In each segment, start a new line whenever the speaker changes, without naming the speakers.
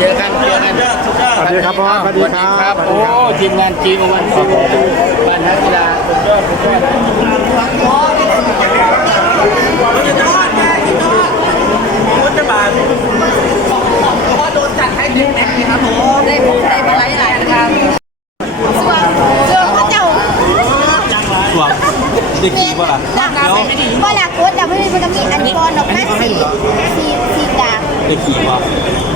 เจอกันเจอกัน
สวัสดีครับบอสสวัสดีครับ
โอ้ทีมงานจีมวันทีบ้านนักกีฬา
ได้ผมได้มาหลายหลายนะครับส่วนเจอพระเจ้า
ตัวเด็กขี่ป่ะล่ะ
ดังก็อยากโคตรแต่ไม่มีมันจะมีอันกรดอกไม้สีสีสีดา
เด็กขี่ป่ะ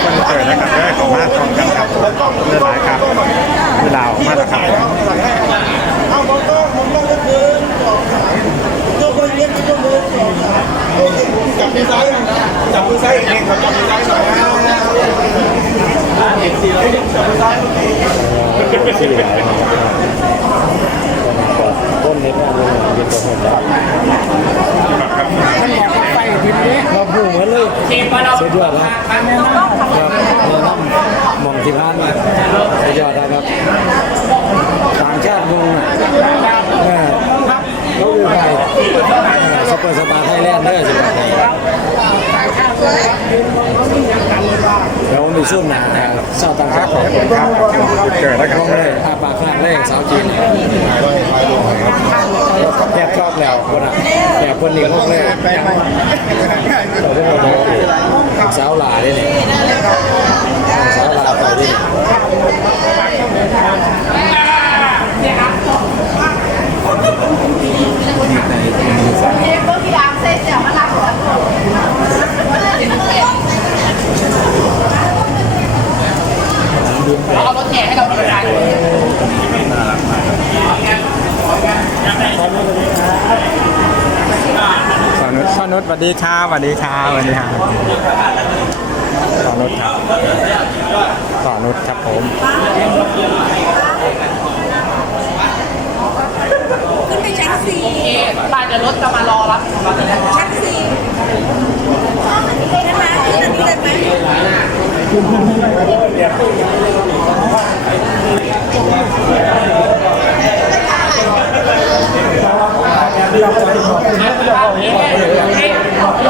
กิ
ด
นะ
ครับด้ขอบมาตรงกันครับเรื่องหลายครับเวลาออกมาแล้วครับต้นเล็กมากเลยเป็นตัวผมเราพูดเหมือซ้าย นเลย
ทีมมาเรา
สุดยอดแล้วครับแนะนำมองที่พานสุดยอดนะครับต่างชาติงงอะแม่เขาคือใครซุปเปอร์สตาร์ไทยแลนด์เด้อสิครับเดี๋ยวมีซุ่มหนาครับชาวต่างชาติครับเกิดแล้วครับเลยอาปากขนาดแรกสาวจีน แยกชอบแล้วคนอะแต่คนนี้โลกแรกเราพวกเราสาวหลาได้เนี่ยสาวหลาไปดิ
ก็พี่ดามเซ่เสียมาลัก
เอารถแห่ให้เราดูได้
สอนุชสอนุชสวัส ดีครับสวัสดีครับสวัสดีครับสอนุชครับสอนุชครับผม
ขึ้นไปชั้นสี่
บ้านจะรถจะมารอรับ
ชั้นสี่ได้ไหมขึ้นอันนี้เลยไหมเดี๋ยว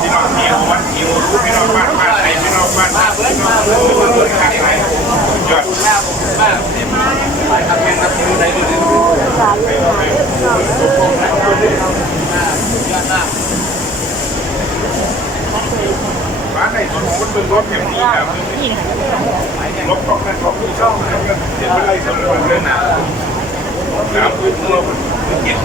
พี่น้องเที่ยววัดเที่ยวพี่น้องบ้านบ้านไหนพี่น้องบ้านบ้านพี่น้องเมืองข้างไหนยอดบ้านไหนสวนมันเป็นรถอย่างนี้แบบรถของนั่นของผู้ช่องนะครับเดี๋ยวไปได้สวนมันเรื่องหนาน้ำพื้นเราเก็บ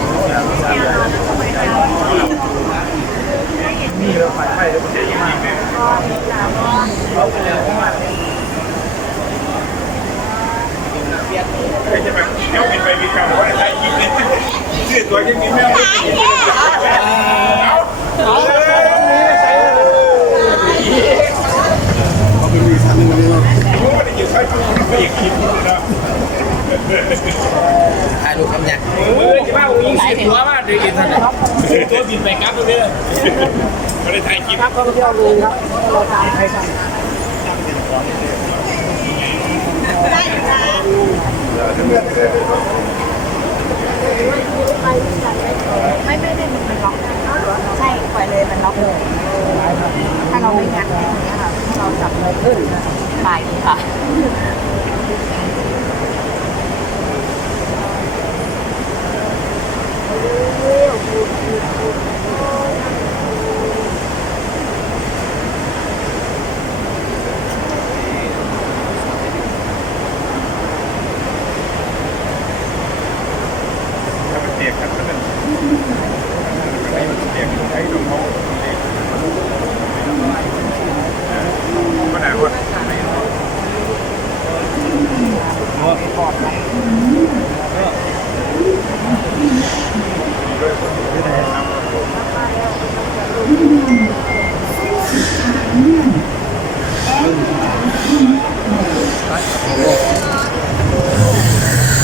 ไม่ใช่แบบเดี๋ยวมีไปมีกรรมว่าได้กินเลยชื่อตัวยังมีแม่ไม่กินเอาเอา เขาเป็นวีซ่าหนึ่งเลยเนาะไม่ได้ยินใครพูดไม่อยากกินนะ
ถ่ายรูปคำเนี่ย
มือจะว่าอุ้งสิบหัวมาเดี๋ยวกินท่านนะครับตัวบินไปกลับตรงนี้เลย
ไม่ได้ถ่ายคลิป
ได้ค่ะไม่ไม่ได้มันล็อกใช่ปล่อยเลยมันล็อกเลย ถ้าเราไม่งัดอย่างเงี้ยค่ะถ้าเราจับเลยขึ้นไปค่ะ
แล้วมันเตียกกันก็เป็นไม่มันเตียกไอ้ตรงเขาก็ได้ว่า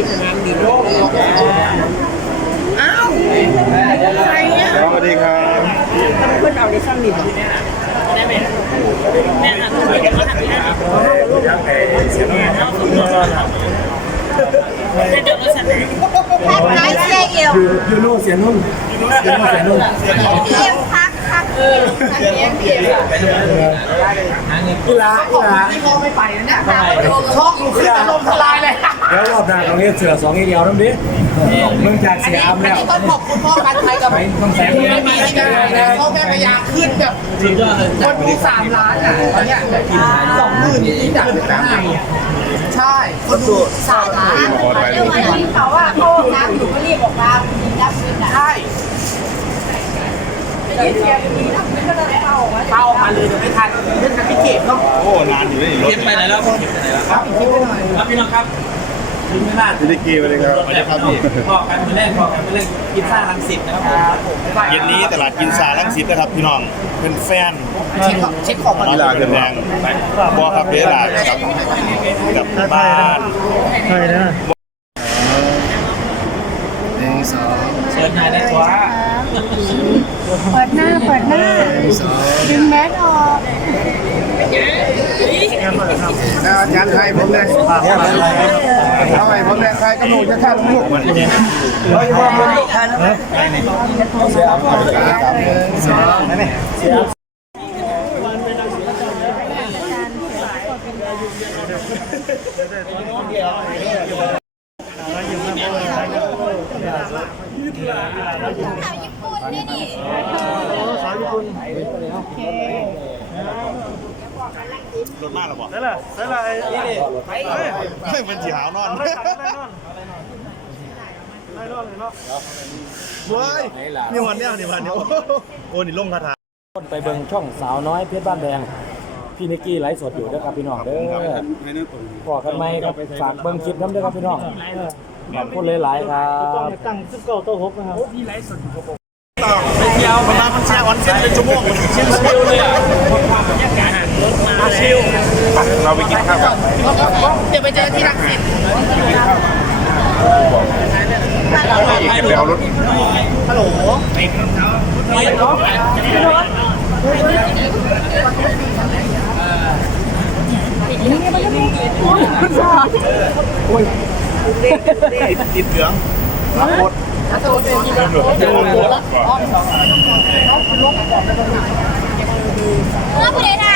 อมผู้ใด
สวัสดีครับ
พักไอเสียเอว
ยูโน่เสียนุ่มเสียนุ่มเสียนุ่ม
เอ็มพักพักเอวพักเอ็มเอ็ม
กีฬากีฬา
ช่องขึ้นอารมณ์ทลายเลย
แล้วรอบหน้าเราเรียกเสือสองอีเดียวน้ำดิเมืองจากเสียอำแล้ว
ต้องขอบคุณพ่อการไทยกับ
ไปต้องแสง
ไม่มีที่จะพ่อแม่พยาขึ้นแบบคนดูสามล้านอะตอนเนี้ยสองหมื่นที่จากข้างในอะใช่คนดูสามล้าน
เรื่องวันนี้เขาว่าเขาน้ำอยู่ก็รีบออกมารับเงินอะ
ใช่
เข้า
เข้ามาเลยเดี๋ยวไม่ทันไม่ทันพี่เกดก็
โอ้นานอยู่นี่รถ
เก็บไปไหนแล้วพ่อเก็บไปไหนแล้ว
ครับอีกทีหน่อย
ครับพี่น้องครับถึงเวลา
พี่ดิกีมาเลยครับ
สวัสดีครับพี่พ่อกันไปเล่นพ่อกันไปเล่นกินซ่าลังสิตนะครับผม
เย็นนี้ตลาดกินซาลังสิตนะครับพี่น้องเป็นแฟน
เช็คของเช็คของมัน
กีฬาเกินแรงบอครับเวลากับกับบ้าน
ใช่นะ
เชิญนายได้ตัว
เปิดหน้า เปิดหน้า ดึงแมสออก
อาจารย์ไทยผมเลยเอาไอ้ผมเลยใครก็หนูจะฆ่าลูกมัน
ข่าว
รถมากหรอบอกใช่ละใช่ละไอ้มันจีหาวนอนเว้ยนี่วันเนี้ยนี่วันเนี้ยโอ้นี่ลงคาถา
ไปเบิ่งช่องสาวน้อยเพชรบ้านแดงพี่นิกกี้ไลฟ์สดอยู่เด้อครับพี่น้องเด้อพอกันไหมครับฝากเบิ่งคลิปน้ำเด้อครับพี่น้องขอบคุณหลายๆครับ
ไปเที่ย วมันมามันแช่ออนเซ็นเป็นชั่วโมงชิลชิลเลยอะชิลเราไปกินข้าวกัน
เดี๋ยวไปเจอที่รังสิต
เก็บแล้วรถ
ฮัลโหล
ติดเหลืองรับหมด
เมื่อผู้ใดใด